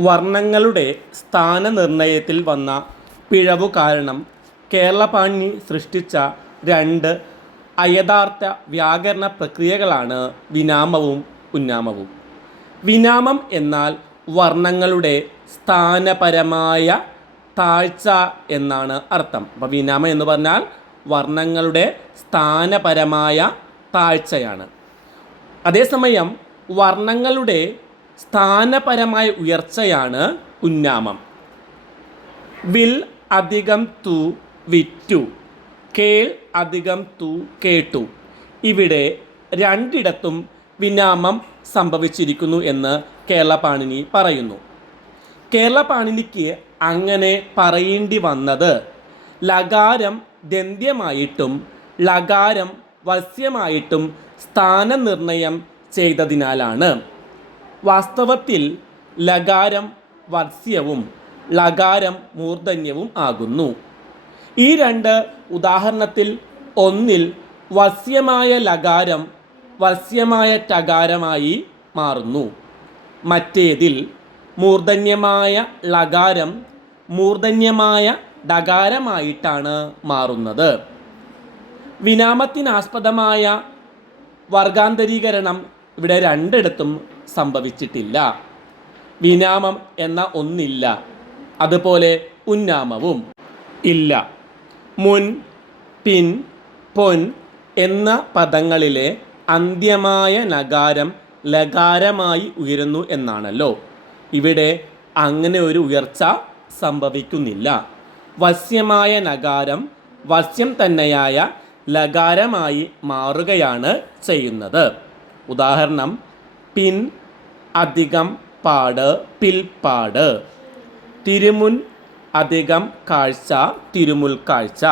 വർണ്ണങ്ങളുടെ സ്ഥാനനിർണയത്തിൽ വന്ന പിഴവു കാരണം കേരളപാണി സൃഷ്ടിച്ച രണ്ട് അയഥാർത്ഥ വ്യാകരണ പ്രക്രിയകളാണ് വിരാമവും ഉന്നാമവും. വിരാമം എന്നാൽ വർണ്ണങ്ങളുടെ സ്ഥാനപരമായ താഴ്ച എന്നാണ് അർത്ഥം. അപ്പോൾ വിരാമം എന്ന് പറഞ്ഞാൽ വർണ്ണങ്ങളുടെ സ്ഥാനപരമായ താഴ്ചയാണ്. അതേസമയം വർണ്ണങ്ങളുടെ സ്ഥാനപരമായ ഉയർച്ചയാണ് ഉന്നാമം. വിൽ അധികം തു വിറ്റു, കേൾ അധികം തു കേട്ടു. ഇവിടെ രണ്ടിടത്തും വിരാമം സംഭവിച്ചിരിക്കുന്നു എന്ന് കേരളപാണിനി പറയുന്നു. കേരളപാണിനിക്ക് അങ്ങനെ പറയേണ്ടി വന്നത് ലകാരം ദന്ത്യമായിട്ടും ലകാരം വസ്യമായിട്ടും സ്ഥാനനിർണയം ചെയ്തതിനാലാണ്. വാസ്തവത്തിൽ ലകാരം വസ്യവും ലകാരം മൂർധന്യവും ആകുന്നു. ഈ രണ്ട് ഉദാഹരണത്തിൽ ഒന്നിൽ വസ്യമായ ലകാരം വസ്യമായ ടകാരമായി മാറുന്നു, മറ്റേതിൽ മൂർധന്യമായ ലകാരം മൂർധന്യമായ ഡകാരമായിട്ടാണ് മാറുന്നത്. വിരാമത്തിനാസ്പദമായ വർഗാന്തരീകരണം ഇവിടെ രണ്ടിടത്തും സംഭവിച്ചിട്ടില്ല. വിരാമം എന്ന ഒന്നില്ല, അതുപോലെ ഉന്നാമവും ഇല്ല. മുൻ, പിൻ, പൊൻ എന്ന പദങ്ങളിലെ അന്ത്യമായ നകാരം ലകാരമായി ഉയരുന്നു എന്നാണല്ലോ. ഇവിടെ അങ്ങനെ ഒരു ഉയർച്ച സംഭവിക്കുന്നില്ല. വസ്യമായ നകാരം വസ്യം തന്നെയായ ലകാരമായി മാറുകയാണ് ചെയ്യുന്നത്. ഉദാഹരണം: പിൻ അധികം പാട് പിൽപ്പാട്, തിരുമുൻ അധികം കാഴ്ച തിരുമുൽ കാഴ്ച.